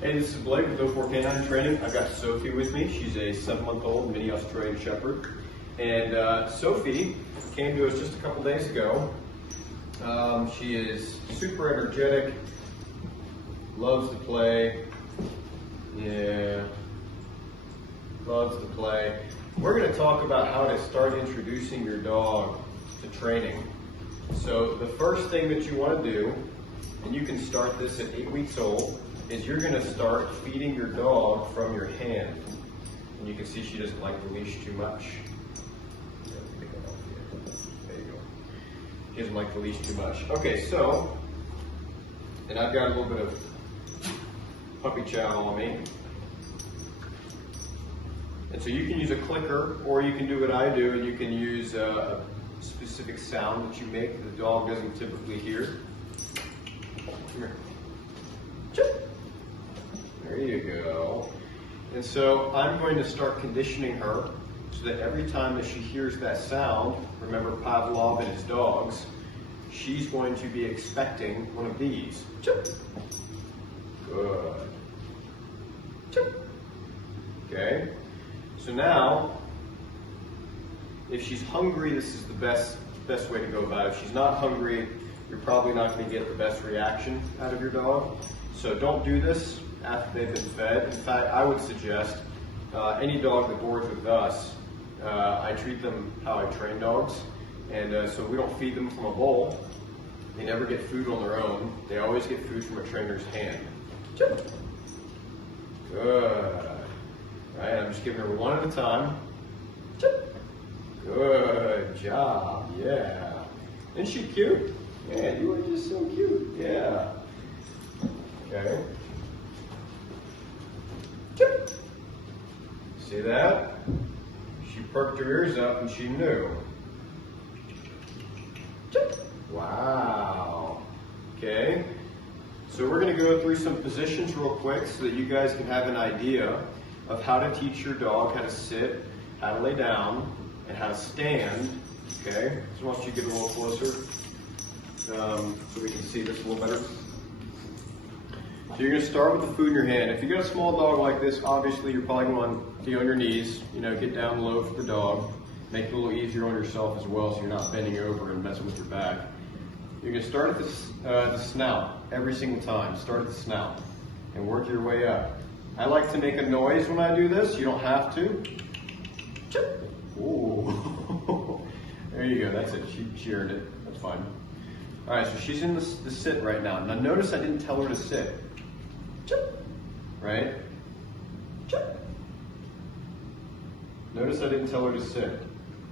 Hey, this is Blake with O4 Canine Training. I've got Sophie with me. She's a 7-month-old mini Australian Shepherd. And Sophie came to us just a couple days ago. She is super energetic, loves to play. Yeah, loves to play. We're going to talk about how to start introducing your dog to training. So the first thing that you want to do, and you can start this at 8 weeks old, is you're going to start feeding your dog from your hand. And you can see she doesn't like the leash too much. There you go. She doesn't like the leash too much. Okay, so, and I've got a little bit of puppy chow on me. And so you can use a clicker, or you can do what I do, and you can use a specific sound that you make that the dog doesn't typically hear. Come here. Chip. There you go. And so I'm going to start conditioning her so that every time that she hears that sound, remember Pavlov and his dogs, she's going to be expecting one of these. Chip. Good. Chip. Okay. So now, if she's hungry, this is the best way to go about it. If she's not hungry, you're probably not going to get the best reaction out of your dog. So don't do this after they've been fed. In fact, I would suggest any dog that boards with us, I treat them how I train dogs. And so we don't feed them from a bowl. They never get food on their own. They always get food from a trainer's hand. Good. All right, I'm just giving her one at a time. Good job, yeah. Isn't she cute? Yeah, you are just so cute, yeah. Okay. See that? She perked her ears up and she knew. Wow. Okay. So we're going to go through some positions real quick so that you guys can have an idea of how to teach your dog how to sit, how to lay down, and how to stand. Okay. So once you get a little closer, so we can see this a little better. So you're going to start with the food in your hand. If you got a small dog like this, obviously you're probably going to be on your knees, get down low for the dog. Make it a little easier on yourself as well so you're not bending over and messing with your back. You're going to start at the snout every single time. Start at the snout and work your way up. I like to make a noise when I do this. You don't have to. Ooh. There you go. That's it. She earned it. That's fine. All right, so she's in the sit right now. Now notice I didn't tell her to sit. Right? Notice I didn't tell her to sit.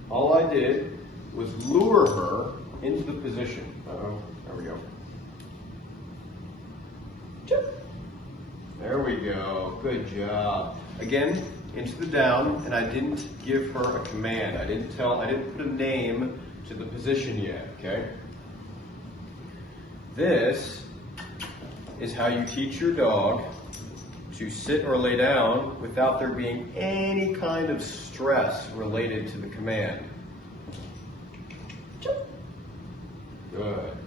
All I did was lure her into the position. Uh-oh, there we go. There we go, good job. Again, into the down, and I didn't give her a command. I didn't put a name to the position yet, okay? This is how you teach your dog to sit or lay down without there being any kind of stress related to the command. Good.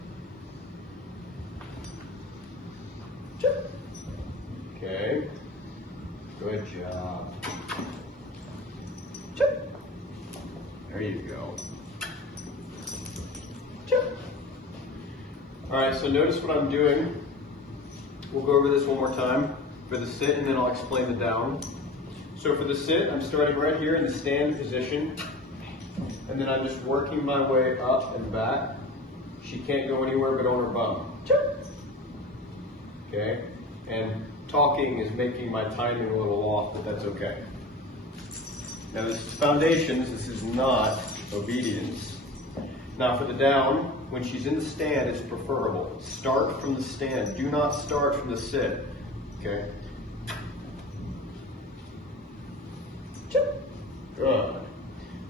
Okay. Good job. There you go. All right, so notice what I'm doing. We'll go over this one more time for the sit, and then I'll explain the down. So for the sit, I'm starting right here in the stand position, and then I'm just working my way up and back. She can't go anywhere but on her bum. Okay? And talking is making my timing a little off, but that's okay. Now this is foundations, this is not obedience. Now for the down, when she's in the stand, it's preferable. Start from the stand. Do not start from the sit. Okay? Good.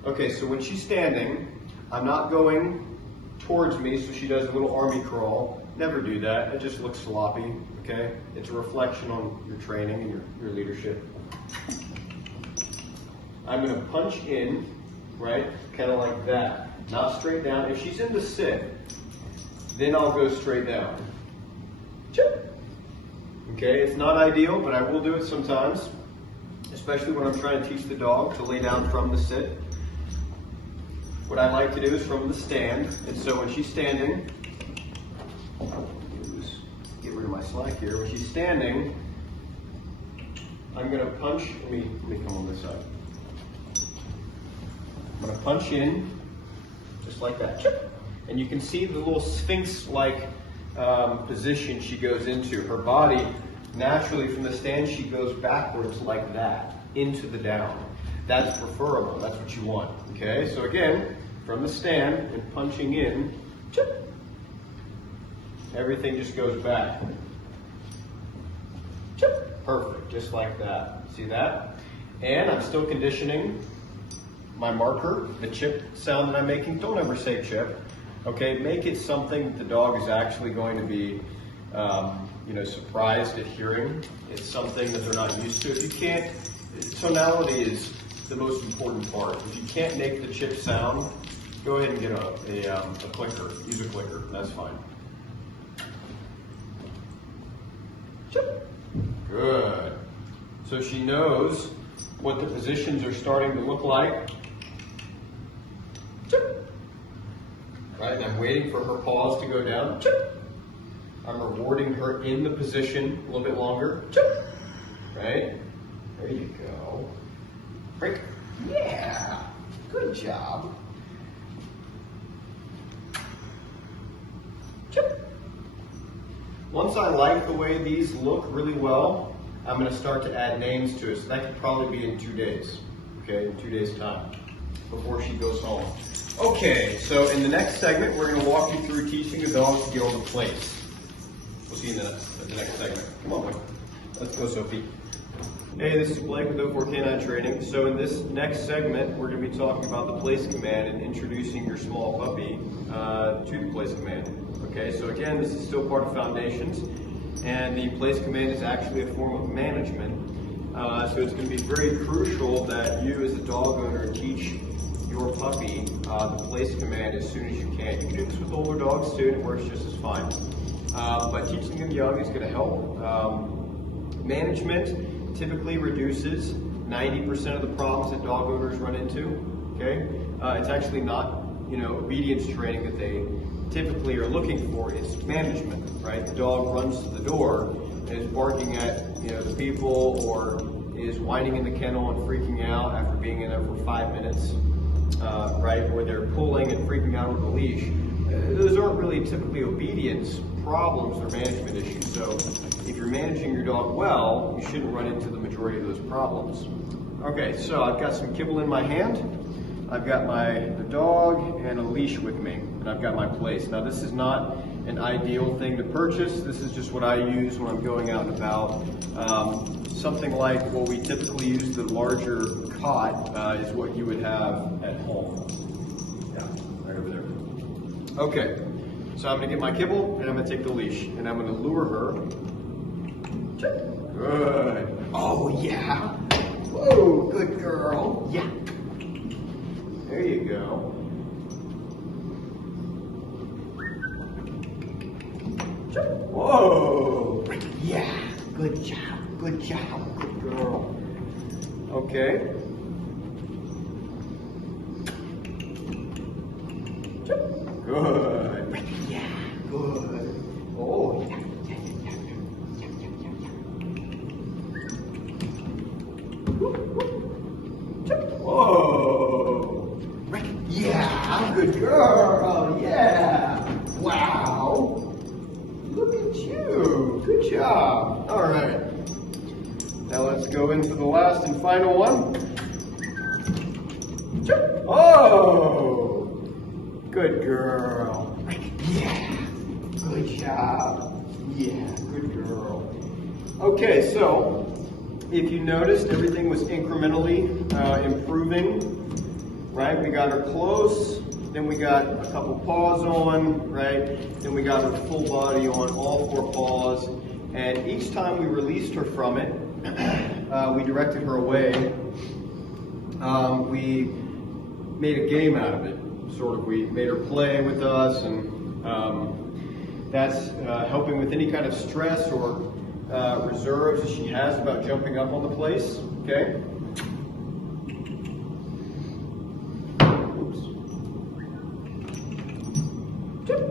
Okay, so when she's standing, I'm not going towards me so she does a little army crawl. Never do that. It just looks sloppy. Okay? It's a reflection on your training and your leadership. I'm going to punch in, right? Kind of like that. Not straight down. If she's in the sit, then I'll go straight down. Okay, it's not ideal, but I will do it sometimes, especially when I'm trying to teach the dog to lay down from the sit. What I like to do is from the stand, and so when she's standing, get rid of my slack here. When she's standing, I'm going to punch. Let me come on this side. I'm going to punch in, just like that. And you can see the little sphinx-like position she goes into. Her body, naturally from the stand, she goes backwards like that, into the down. That's preferable. That's what you want. Okay, so again, from the stand and punching in, everything just goes back. Perfect, just like that. See that? And I'm still conditioning my marker, the chip sound that I'm making. Don't ever say chip. Okay, make it something that the dog is actually going to be, surprised at hearing. It's something that they're not used to. If you can't, tonality is the most important part. If you can't make the chip sound, go ahead and get a clicker. Use a clicker. That's fine. Chip. Good. So she knows what the positions are starting to look like. Chip. Right, and I'm waiting for her paws to go down. Chip. I'm rewarding her in the position a little bit longer. Chip. Right? There you go. Break. Yeah. Good job. Chip. Once I like the way these look really well, I'm going to start to add names to it. So that could probably be in 2 days. Okay, in 2 days' time, before she goes home. Okay, so in the next segment, we're going to walk you through teaching the dogs to get on the place. We'll see you in the next segment. Come on, Blake. Let's go, Sophie. Hey, this is Blake with O4 Canine Training. So in this next segment, we're going to be talking about the place command and introducing your small puppy to the place command. Okay, so again, this is still part of Foundations, and the place command is actually a form of management. So it's going to be very crucial that you as a dog owner teach your puppy the place command as soon as you can. You can do this with older dogs too, and it works just as fine. But teaching them young is going to help. Management typically reduces 90% of the problems that dog owners run into. Okay, it's actually not obedience training that they typically are looking for. It's management, right? The dog runs to the door and is barking at the people, or is whining in the kennel and freaking out after being in there for 5 minutes, right? Or they're pulling and freaking out with a leash. Those aren't really typically obedience problems or management issues. So if you're managing your dog well, you shouldn't run into the majority of those problems. Okay, so I've got some kibble in my hand. I've got the dog and a leash with me, and I've got my place. Now this is not an ideal thing to purchase. This is just what I use when I'm going out and about. Something like what we typically use, the larger cot, is what you would have at home. Yeah, right over there. Okay, so I'm gonna get my kibble and I'm gonna take the leash and I'm gonna lure her. Good. Oh yeah. Whoa, good girl. Yeah. There you go. Whoa! Yeah, good job, good girl. Okay. Good. Yeah, good. Oh, yeah. Whoa! Yeah, good girl. Yeah. Wow. Look at you. Good job. All right. Now let's go into the last and final one. Oh! Good girl. Yeah. Good job. Yeah, good girl. Okay, so if you noticed, everything was incrementally improving. Right? We got her close, then we got a couple paws on, right? Then we got her full body on, all 4 paws. And each time we released her from it, we directed her away. We made a game out of it, sort of. We made her play with us, and that's helping with any kind of stress or reserves as she has about jumping up on the place, okay? Oops. Good.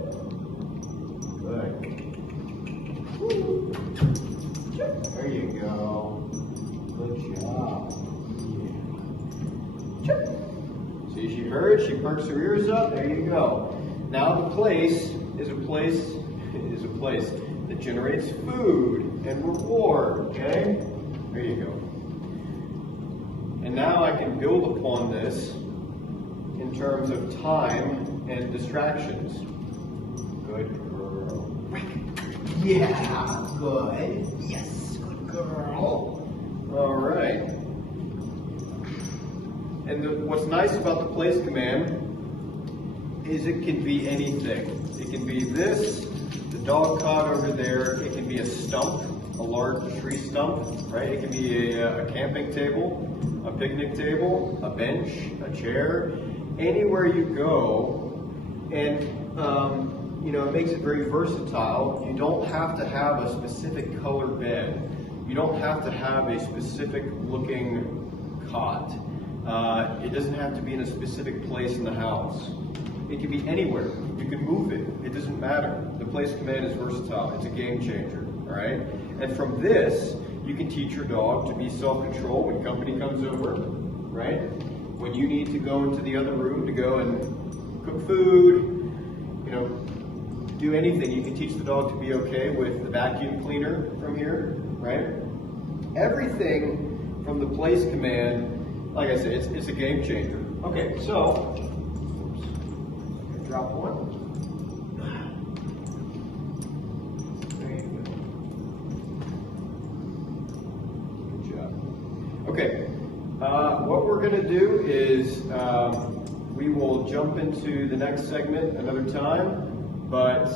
There you go. Good job. Yeah. See, she heard, she perks her ears up, there you go. Now the place is a place that generates food and reward, okay? There you go. And now I can build upon this in terms of time and distractions. Good girl. Yeah, good. Yes, good girl. All right. And what's nice about the place command is it can be anything. It can be this, the dog cot over there. It can be a stump, a large tree stump, right? It can be a camping table, a picnic table, a bench, a chair, anywhere you go. And, you know, it makes it very versatile. You don't have to have a specific color bed. You don't have to have a specific looking cot. It doesn't have to be in a specific place in the house. It can be anywhere. You can move it. It doesn't matter. The place command is versatile. It's a game changer, all right? And from this, you can teach your dog to be self-control when company comes over, right? When you need to go into the other room to go and cook food, you know, do anything. You can teach the dog to be okay with the vacuum cleaner from here, right? Everything from the place command, like I said, it's a game changer. Okay, so, drop one. There you go. Good job. Okay, what we're going to do is we will jump into the next segment another time, but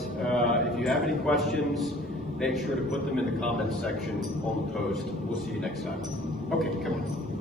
if you have any questions, make sure to put them in the comments section on the post. We'll see you next time. Okay, come on.